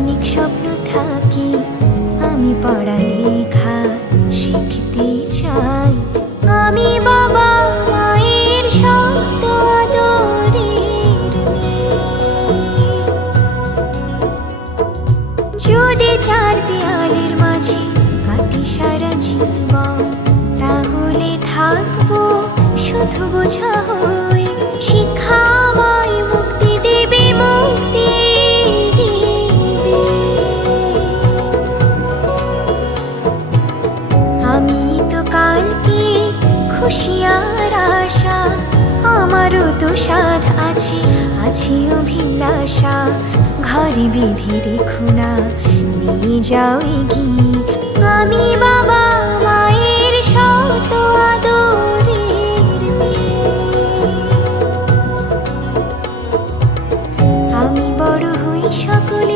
অনেক স্বপ্ন থাকে, আমি পড়ালেখা শিখতে চাই। আমি বাবা মায়ের শত আদরের মেয়ে। যদি চার দেয়ালের মাঝে হাঁটি সারা জীবন, তাহলে থাকবো শুধু বোঝা হয়ে। শিক্ষা আমায় মুক্তি দেবে, মুক্তি দেবে। আমি তো কালকে খুশি আর আশা, আমারও তো সাধ আছে, আছে অভিলাষা। ঘরে বেঁধে রেখো না, নিয়ে যাও এগিয়ে। আমি বাবা মায়ের শত আদরের মেয়ে। আমি বড় হই সকল